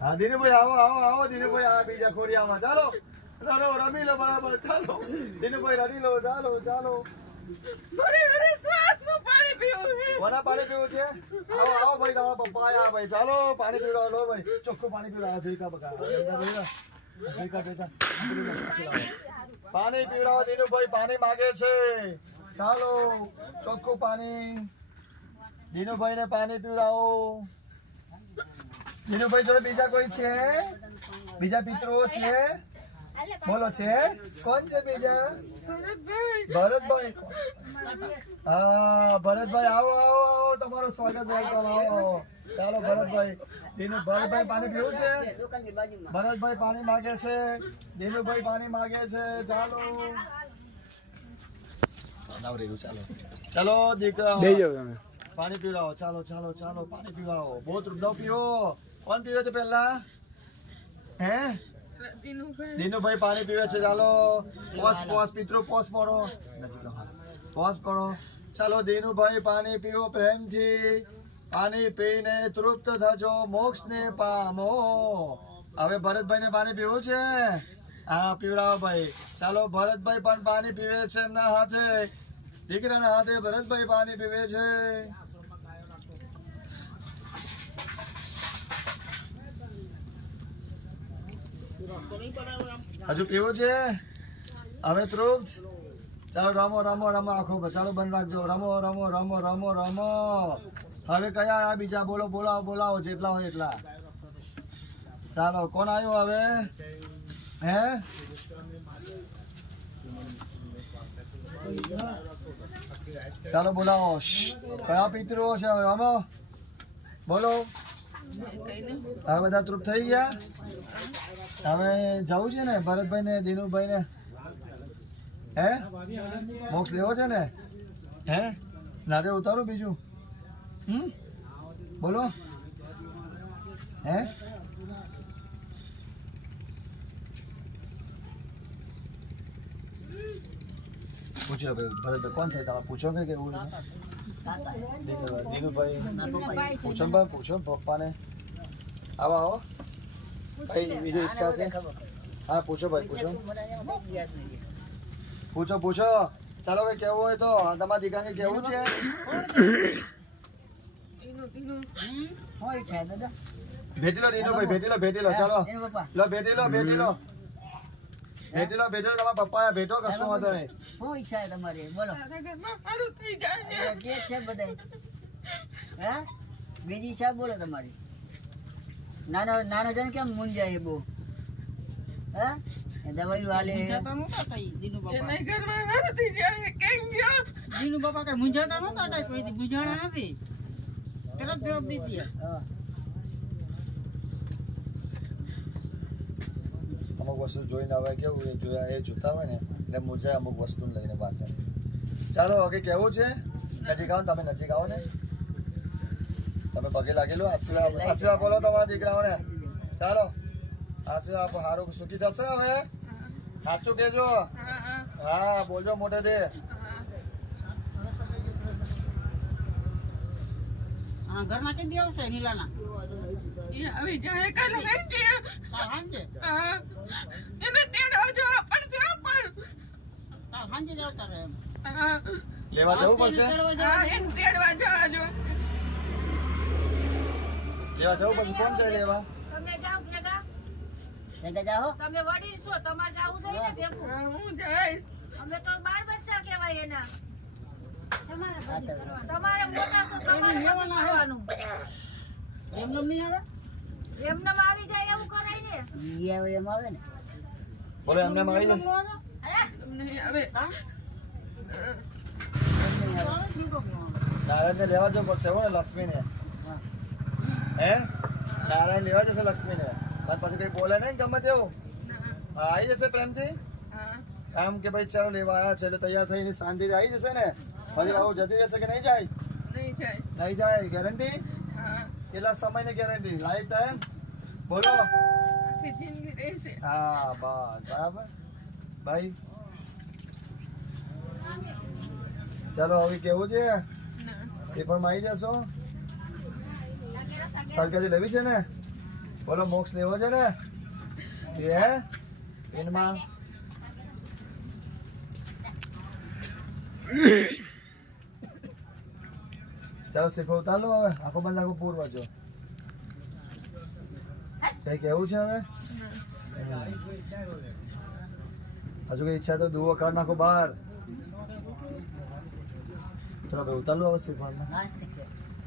હા દિનુભાઈ આવો આવો આવો દિનુભાઈ આ બીજા ખોડિયામાં ચાલો ચાલો રમી લો બરાબર ચાલો દિનુભાઈ રમી લો ચાલો ચાલો પાણી પીવું છે આવો આવો ભાઈ તમારા પપ્પા આયા ભાઈ ચાલો પાણી પીવડાવો લો ભાઈ ચોખ્ખું પાણી પીવડાવો ભીકા બકા પાણી પીવડાવો દિનુભાઈ પાણી માંગે છે ચાલો ચોખ્ખું પાણી દિનુભાઈ ને પાણી પીવડાવો દિનુભાઈ જોડે બીજા કોઈ છે બીજા પિતૃઓ છે બોલો છે કોણ છે બીજા ભરતભાઈ હા ભરતભાઈ આવો આવો આવો તમારું સ્વાગત વેલકમ આવો ચાલો ભરતભાઈ ભરતભાઈ પાણી પીવું છે ભરતભાઈ પાણી માંગે છે દિનુભાઈ પાણી માંગે છે ચાલો ચાલો ચાલો દીકરા પાણી પીવડાવો ચાલો ચાલો ચાલો પાણી પીવડાવો બહુ દઉં પીવો કોણ પીવે છે પહેલા હે દિનુભાઈ પાણી પીવે છે ચાલો પોસ પિતૃ પોસ કરો પોસ કરો ચાલો દિનુભાઈ પાણી પીવો પ્રેમથી પાણી પીને તૃપ્ત થજો મોક્ષ ને પામો હવે ભરતભાઈ ને પાણી પીવું છે હા પીવડાવો ભાઈ ચાલો ભરતભાઈ પણ પાણી પીવે છે એમના હાથે દીકરાના હાથે ભરતભાઈ પાણી પીવે છે હજુ પીવું છે હવે તૃપ્ત ચાલો રમો રમો રમો આખો ચાલો બંધ રાખજો રમો રમો રમો રમો રમો હવે કયા બીજા બોલો બોલાવો બોલાવો જેટલા હોય એટલા ચાલો કોણ આવ્યું હવે હે ચાલો બોલાવો કયા પિતૃઓ છે હવે રમો બોલો હવે બધા તૃપ્ત થઈ ગયા હવે જવું છે ને ભરતભાઈ ને દિનુભાઈ ને હે મોક્ષ લેવો છે ને હે નારે ઉતારું બીજું બોલો હે પૂછ્યો ભરતભાઈ કોણ થાય તમે પૂછો કે કેવું દિનુભાઈ પૂછો પપ્પાને આવો આવો ભાઈ બીજી ઈચ્છા છે હા પૂછો ભાઈ પૂછો પૂછો ચાલો કે કેવું હોય તો તમારા દીકરાને કેવું છે ભેટી લો દિનુભાઈ ભેટી લો ચાલો લો ભેટી લો તમારા પપ્પા ભેટો કશું વાંધો નહીં શું ઈચ્છા છે તમારી બોલો કે છે બધાય હે બીજી ઈચ્છા બોલો તમારી નાનો નાનો જણ કેમ મૂંઝાય બહુ હે દવાઈ વાલે દીનુ બાપા કઈ મૂંઝાતા નતા કઈ કોઈ મૂંઝાણા નથી તરત જવાબ દીધી અમુક વસ્તુ જોઈને હવે કેવું એ જોતા હોય ને એટલે મૂંઝાય અમુક વસ્તુ લઈને વાત ચાલો હવે કેવું છે નજીક આવો તમે નજીક આવો ને તમે પગે લાગેલો આશીર્વાદ બોલો તમારા દીકરાઓને ચાલો આશીર્વાદ સારું સુખી થશે હવે સાચું કેજો હા બોલજો મોટેથી ઘરના કે દી આવશે નીલાના આવી જાય કાલે લઈ હાંજે એને તેડવા જવા પડશે પણ હાંજે જ આવતા રહે લેવા જવું પડશે હા એને તેડવા જવા જો લેવા જવું પડશે કોણ જાય લેવા તમે જાઓ ભેગા જાઓ તમે વડીલ છો તમારે જાવું જોઈએ ને ભેગું હું જઈશ અમે તો બાર બચ્ચા કહેવાય એના તમારે મોટા છો તમારે કરવાનું એમને નહીં આવે એમને આવી જાય એવું કરાય ને એમ આવે ને બોલો એમને આવી જાય નહીં હવે નારાયણ ને લેવા જવું પડશે હો ને લક્ષ્મી ને હે નારાયણ લેવા જશે લક્ષ્મી ને પછી કઈ બોલે નહીં ગમે તેવું આવી જશે પ્રેમથી આમ કે ભાઈ ચાલો લેવા આવ્યા છે એટલે તૈયાર થઈને શાંતિ આવી જશે ને પછી આવું જતી રહેશે કે નહીં જાય નહીં જાય ગેરંટી કેટલા સમય ની ગેરંટી લાઈફ ટાઈમ બોલો જિંદગી રહેશે હા બસ બરાબર ભાઈ ચાલો હવે કેવું છે શ્રીફળ માં આવી જશો સરકારી લેવી છે ને બોલો મોક્ષ લેવો છે ને એ હે એનમાં ચાલો શ્રીફળ ઉતાર લો હવે આખો બંધ આખો પૂરવા જો કઈ કેવું છે હવે હજુ કઈ ઈચ્છા તો દુઓ કર નાખો બહાર ચલો ભાઈ ઉતાર લો હવે શ્રીફળમાં નાસ્તિક છે.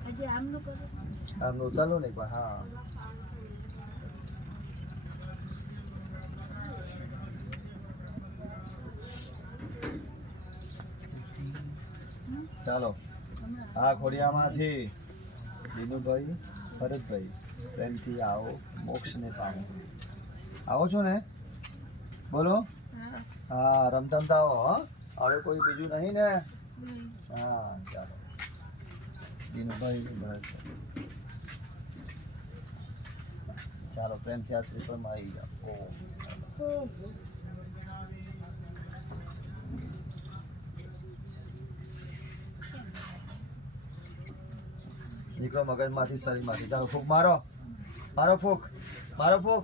હજી આમનું કરો. આમને ઉતાર લો ને એક વાર હા ચાલો આ ખોડિયામાંથી દિનુભાઈ ભરતભાઈ પ્રેમથી આવો મોક્ષને પામો આવો છો ને બોલો હા રમતા રમતા આવો હા હવે કોઈ બીજું નહીં ને હા ચાલો દિનુભાઈ ભરતભાઈ ચાલો પ્રેમથી આ શ્રીફળમાં આવી જાઓ ઓ નીકળો મગજમાંથી શરીરમાંથી ચાલો ફૂક મારો મારો ફૂક મારો ફૂક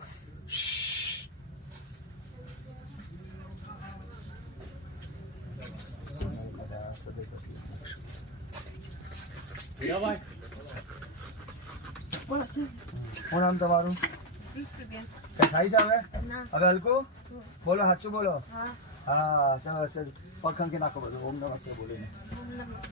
શું નામ તમારું કઈ થાય છે હવે હવે હલકું બોલો સાચું બોલો હા ચાલો પગ ખંકી નાખો બધું ઓમ નમઃ શિવાય બોલીને